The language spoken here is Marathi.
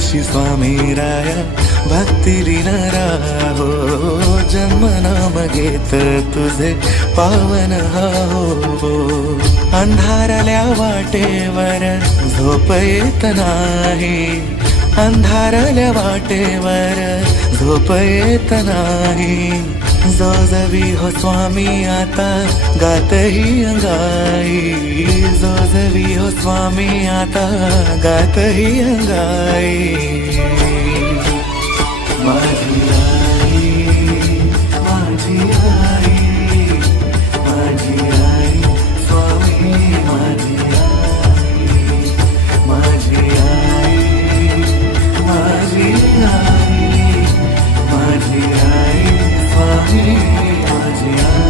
श्री स्वामी राय भक्ती हो जन्म नाम घेत तुझे पावन हो अंधारल्या वाटेवर झोप येत नाही. अंधारल्या वाटेवर झोप येत नाही. जोजवी हो स्वामी आता गातही अंगाई. जोजवी हो स्वामी आता गातही अंगाई. মাঝে আজ